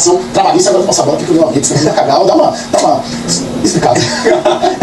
ação trabalhista vai passar agora aqui pro meu amigo, se você cagar, dá uma explicada.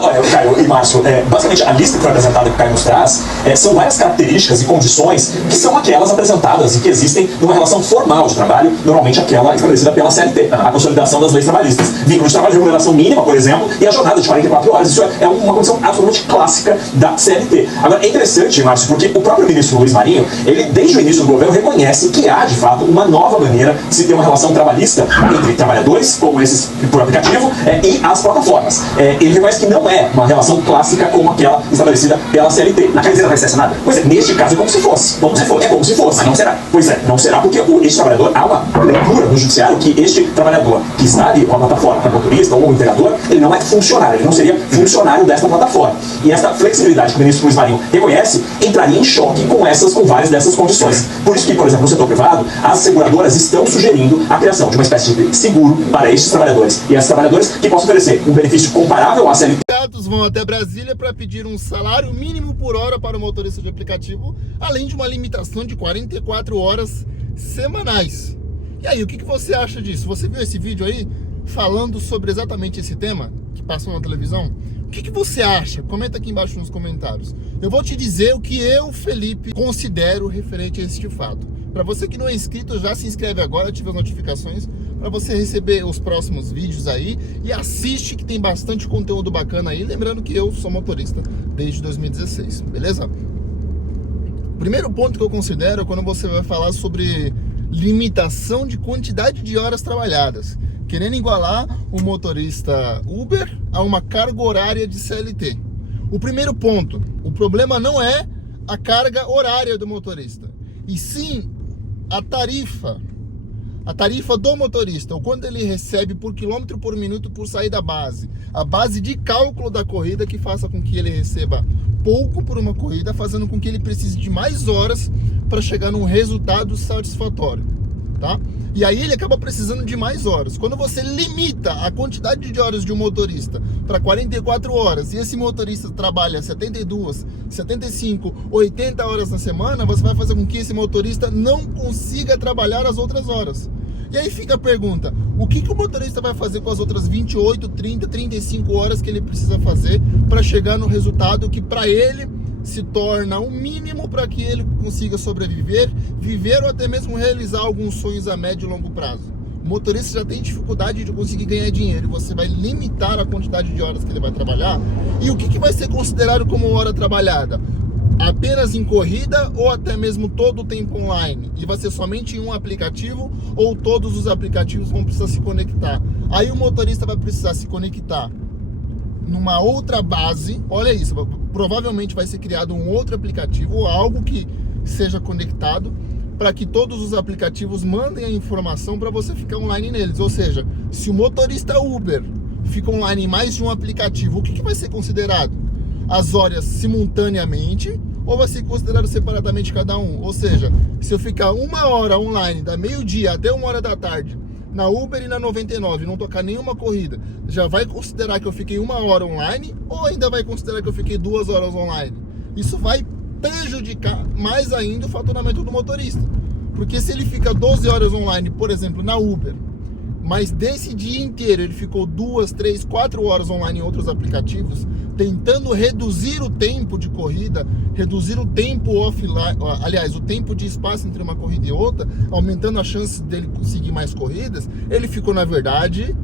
Olha, Caio e Márcio, basicamente a lista que foi apresentada que o Caio nos traz são várias características e condições que são aquelas apresentadas e que existem numa relação formal de trabalho, normalmente aquela estabelecida pela CLT, a consolidação das leis trabalhistas. Vínculo de trabalho, remuneração mínima, por exemplo, e a jornada de 44 horas. Isso é uma condição absolutamente clássica da CLT. Agora, é interessante, Márcio, porque o próprio ministro Luiz Marinho, ele desde o início do governo reconhece que há, de fato, uma nova maneira de se ter uma relação trabalhista entre trabalhadores, como esses por aplicativo, e as plataformas. Ele reconhece que não é uma relação clássica como aquela estabelecida pela CLT. Na carteira vai ser assinada? Pois é, neste caso é como se fosse. É como se fosse. Mas não será. Pois é, não será porque este trabalhador, há uma leitura no judiciário que este trabalhador que está ali com a plataforma, como motorista ou empregador, ele não é funcionário, ele não seria funcionário desta plataforma. E esta flexibilidade que o ministro Luiz Marinho reconhece entraria em choque com várias dessas condições. Por isso que, por exemplo, no setor privado, as seguradoras estão sugerindo a criação de uma espécie de seguro para estes trabalhadores e esses trabalhadores que possam oferecer um benefício comparável à CLT. Vão até Brasília para pedir um salário mínimo por hora para o motorista de aplicativo, além de uma limitação de 44 horas semanais. E aí, o que você acha disso? Você viu esse vídeo aí falando sobre exatamente esse tema que passou na televisão? O que você acha? Comenta aqui embaixo nos comentários. Eu vou te dizer o que eu, Felipe, considero referente a este fato. Para você que não é inscrito, já se inscreve agora, ativa as notificações para você receber os próximos vídeos aí e assiste que tem bastante conteúdo bacana aí. Lembrando que eu sou motorista desde 2016, beleza? O primeiro ponto que eu considero é quando você vai falar sobre limitação de quantidade de horas trabalhadas, querendo igualar o motorista Uber a uma carga horária de CLT. O primeiro ponto, o problema não é a carga horária do motorista, e sim a tarifa do motorista, o quanto ele recebe por quilômetro por minuto por sair da base, a base de cálculo da corrida que faça com que ele receba pouco por uma corrida, fazendo com que ele precise de mais horas para chegar num resultado satisfatório, tá? E aí ele acaba precisando de mais horas. Quando você limita a quantidade de horas de um motorista para 44 horas e esse motorista trabalha 72, 75, 80 horas na semana, você vai fazer com que esse motorista não consiga trabalhar as outras horas. E aí fica a pergunta, o que o motorista vai fazer com as outras 28, 30, 35 horas que ele precisa fazer para chegar no resultado que para ele se torna o mínimo para que ele consiga sobreviver, viver ou até mesmo realizar alguns sonhos a médio e longo prazo? O motorista já tem dificuldade de conseguir ganhar dinheiro e você vai limitar a quantidade de horas que ele vai trabalhar. E o que vai ser considerado como hora trabalhada? Apenas em corrida ou até mesmo todo o tempo online? E vai ser somente em um aplicativo ou todos os aplicativos vão precisar se conectar? Aí o motorista vai precisar se conectar numa outra base, olha isso, provavelmente vai ser criado um outro aplicativo ou algo que seja conectado para que todos os aplicativos mandem a informação para você ficar online neles. Ou seja, se o motorista Uber fica online em mais de um aplicativo, o que vai ser considerado? As horas simultaneamente ou vai ser considerado separadamente cada um? Ou seja, se eu ficar 1 hora online, da meio-dia até 1 hora da tarde, na Uber e na 99, não tocar nenhuma corrida, já vai considerar que eu fiquei 1 hora online ou ainda vai considerar que eu fiquei 2 horas online? Isso vai prejudicar mais ainda o faturamento do motorista. Porque se ele fica 12 horas online, por exemplo, na Uber, mas desse dia inteiro ele ficou 2, 3, 4 horas online em outros aplicativos, tentando reduzir o tempo de corrida, reduzir o tempo offline, aliás, o tempo de espaço entre uma corrida e outra, aumentando a chance dele conseguir mais corridas, ele ficou, na verdade,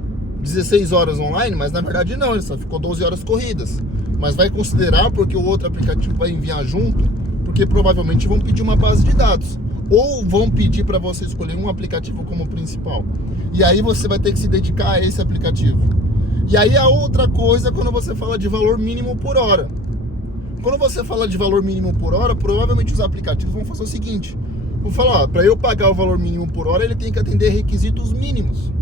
16 horas online, mas na verdade não, ele só ficou 12 horas corridas. Mas vai considerar porque o outro aplicativo vai enviar junto, porque provavelmente vão pedir uma base de dados, ou vão pedir para você escolher um aplicativo como principal. E aí você vai ter que se dedicar a esse aplicativo. E aí a outra coisa é quando você fala de valor mínimo por hora. Quando você fala de valor mínimo por hora, provavelmente os aplicativos vão fazer o seguinte: vão falar, ó, para eu pagar o valor mínimo por hora, ele tem que atender requisitos mínimos.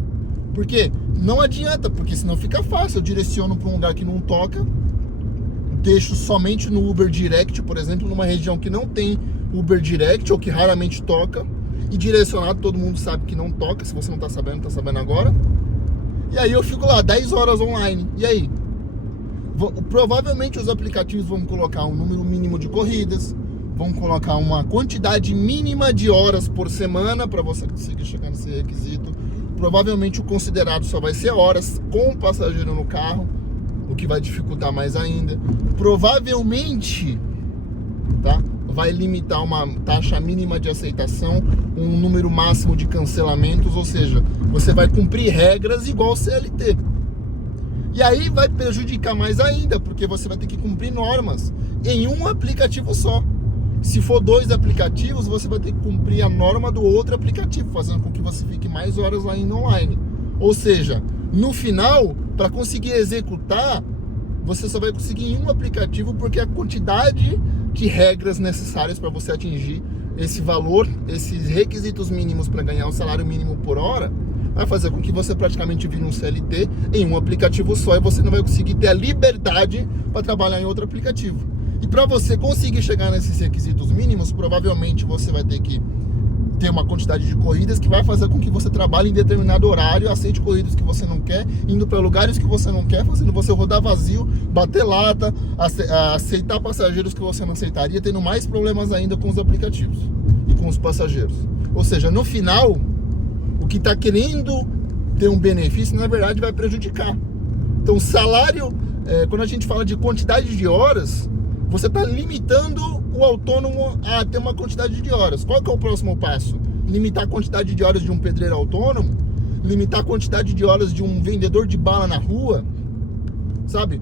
Porque não adianta, porque senão fica fácil. Eu direciono para um lugar que não toca, deixo somente no Uber Direct, por exemplo, numa região que não tem Uber Direct ou que raramente toca, e direcionado todo mundo sabe que não toca. Se você não tá sabendo agora. E aí eu fico lá 10 horas online. E aí? Provavelmente os aplicativos vão colocar um número mínimo de corridas, vão colocar uma quantidade mínima de horas por semana para você conseguir chegar nesse requisito. Provavelmente o considerado só vai ser horas com o passageiro no carro, o que vai dificultar mais ainda. Provavelmente, tá, vai limitar uma taxa mínima de aceitação, um número máximo de cancelamentos, ou seja, você vai cumprir regras igual o CLT. E aí vai prejudicar mais ainda, porque você vai ter que cumprir normas em um aplicativo só. Se for 2 aplicativos, você vai ter que cumprir a norma do outro aplicativo, fazendo com que você fique mais horas ainda online. Ou seja, no final, para conseguir executar, você só vai conseguir em um aplicativo, porque a quantidade de regras necessárias para você atingir esse valor, esses requisitos mínimos para ganhar o salário mínimo por hora, vai fazer com que você praticamente vire um CLT em um aplicativo só, e você não vai conseguir ter a liberdade para trabalhar em outro aplicativo. E para você conseguir chegar nesses requisitos mínimos, provavelmente você vai ter que ter uma quantidade de corridas que vai fazer com que você trabalhe em determinado horário, aceite corridas que você não quer, indo para lugares que você não quer, fazendo você rodar vazio, bater lata, aceitar passageiros que você não aceitaria, tendo mais problemas ainda com os aplicativos e com os passageiros. Ou seja, no final, o que está querendo ter um benefício, na verdade, vai prejudicar. Então, salário, quando a gente fala de quantidade de horas, você está limitando o autônomo a ter uma quantidade de horas. Qual que é o próximo passo? Limitar a quantidade de horas de um pedreiro autônomo? Limitar a quantidade de horas de um vendedor de bala na rua? Sabe?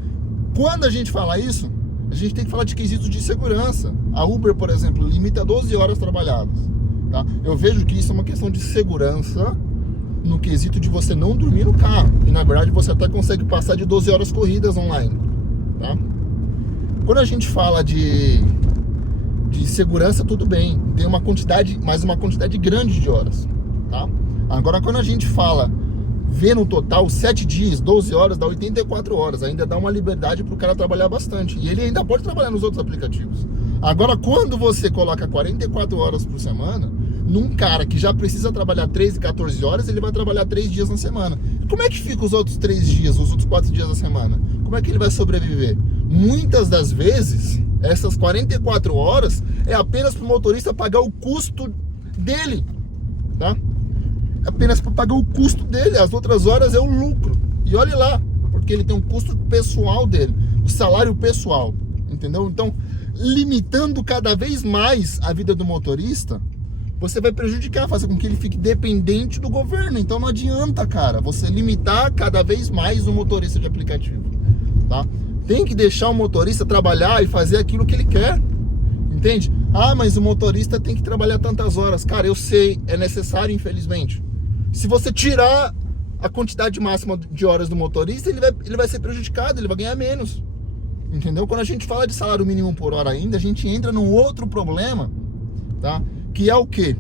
Quando a gente fala isso, a gente tem que falar de quesitos de segurança. A Uber, por exemplo, limita 12 horas trabalhadas. Tá? Eu vejo que isso é uma questão de segurança no quesito de você não dormir no carro. E na verdade você até consegue passar de 12 horas corridas online. Tá? Quando a gente fala de segurança, tudo bem, tem uma quantidade, mas uma quantidade grande de horas, tá? Agora, quando a gente fala, vê no total 7 dias, 12 horas, dá 84 horas, ainda dá uma liberdade para o cara trabalhar bastante, e ele ainda pode trabalhar nos outros aplicativos. Agora, quando você coloca 44 horas por semana, num cara que já precisa trabalhar 13, 14 horas, ele vai trabalhar 3 dias na semana. E como é que fica os outros 3 dias, os outros 4 dias da semana? Como é que ele vai sobreviver? Muitas das vezes, essas 44 horas é apenas para o motorista pagar o custo dele, tá? Apenas para pagar o custo dele, as outras horas é o lucro. E olhe lá, porque ele tem um custo pessoal dele, o salário pessoal, entendeu? Então, limitando cada vez mais a vida do motorista, você vai prejudicar, fazer com que ele fique dependente do governo. Então não adianta, cara, você limitar cada vez mais o motorista de aplicativo, tá? Tem que deixar o motorista trabalhar e fazer aquilo que ele quer, entende? Ah, mas o motorista tem que trabalhar tantas horas. Cara, eu sei, é necessário, infelizmente. Se você tirar a quantidade máxima de horas do motorista, ele vai ser prejudicado, ele vai ganhar menos, entendeu? Quando a gente fala de salário mínimo por hora ainda, a gente entra num outro problema, tá? Que é o quê?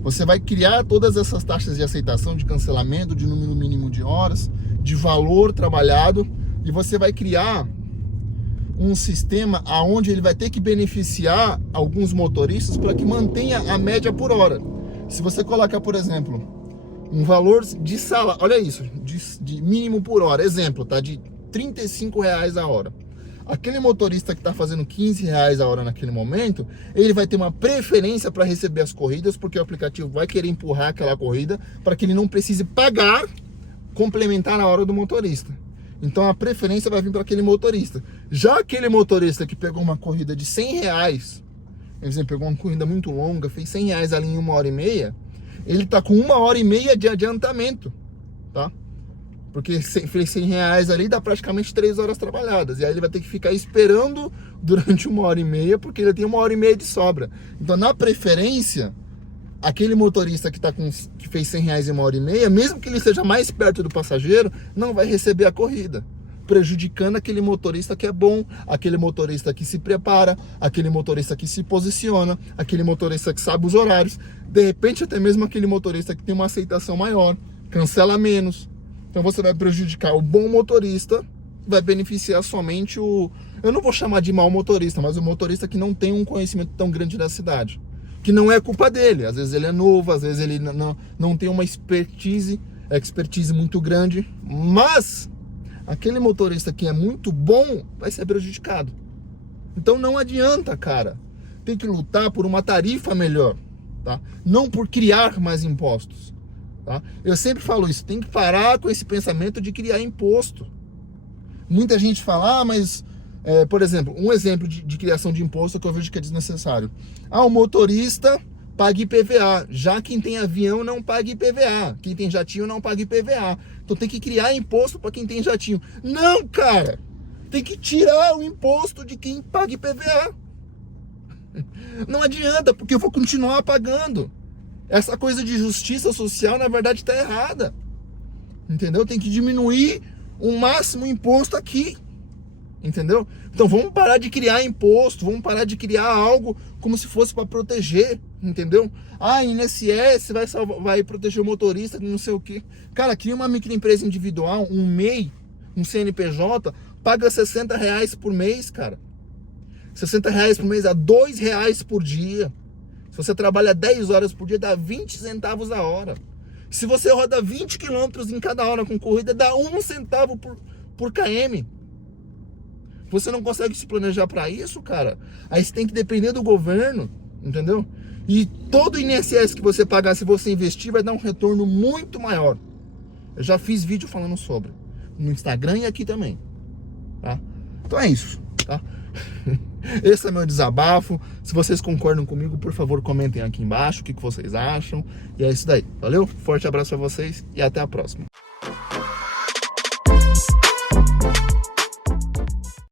Você vai criar todas essas taxas de aceitação, de cancelamento, de número mínimo de horas, de valor trabalhado, e você vai criar um sistema aonde ele vai ter que beneficiar alguns motoristas para que mantenha a média por hora. Se você colocar, por exemplo, um valor de salário, olha isso, de mínimo por hora, exemplo, tá? De R$35 a hora. Aquele motorista que está fazendo R$15 a hora naquele momento, ele vai ter uma preferência para receber as corridas, porque o aplicativo vai querer empurrar aquela corrida para que ele não precise pagar, complementar a hora do motorista. Então a preferência vai vir para aquele motorista. Já aquele motorista que pegou uma corrida de R$100, por exemplo, pegou uma corrida muito longa, fez R$100 ali em 1h30, ele está com 1h30 de adiantamento, tá? Porque fez R$100 ali, dá praticamente 3 horas trabalhadas. E aí ele vai ter que ficar esperando durante 1h30, porque ele tem 1h30 de sobra. Então, na preferência, aquele motorista que fez R$100 em 1h30, mesmo que ele esteja mais perto do passageiro, não vai receber a corrida, prejudicando aquele motorista que é bom, aquele motorista que se prepara, aquele motorista que se posiciona, aquele motorista que sabe os horários, de repente até mesmo aquele motorista que tem uma aceitação maior, cancela menos. Então você vai prejudicar o bom motorista, vai beneficiar somente eu não vou chamar de mau motorista, mas o motorista que não tem um conhecimento tão grande da cidade, que não é culpa dele. Às vezes ele é novo, às vezes ele não tem uma expertise muito grande, mas aquele motorista que é muito bom vai ser prejudicado. Então não adianta, cara. Tem que lutar por uma tarifa melhor, tá? Não por criar mais impostos. tá? Eu sempre falo isso, tem que parar com esse pensamento de criar imposto. Muita gente fala, mas, por exemplo, um exemplo de criação de imposto que eu vejo que é desnecessário. O motorista paga IPVA, já quem tem avião não paga IPVA, quem tem jatinho não paga IPVA. Então tem que criar imposto para quem tem jatinho. Não, cara! Tem que tirar o imposto de quem paga IPVA. Não adianta, porque eu vou continuar pagando. Essa coisa de justiça social, na verdade, está errada. Entendeu? Tem que diminuir o máximo imposto aqui. Entendeu? Então vamos parar de criar imposto, vamos parar de criar algo como se fosse para proteger. Entendeu? INSS vai proteger o motorista, não sei o quê. Cara, cria uma microempresa individual, um MEI, um CNPJ, paga R$60 por mês, cara. R$60 por mês dá R$2 por dia. Se você trabalha 10 horas por dia, dá 20 centavos a hora. Se você roda 20 quilômetros em cada hora com corrida, dá 1 centavo por km. Você não consegue se planejar para isso, cara? Aí você tem que depender do governo, entendeu? E todo o INSS que você pagar, se você investir, vai dar um retorno muito maior. Eu já fiz vídeo falando sobre. No Instagram e aqui também. Tá? Então é isso, tá? Esse é meu desabafo. Se vocês concordam comigo, por favor, comentem aqui embaixo o que vocês acham. E é isso daí. Valeu? Forte abraço pra vocês e até a próxima.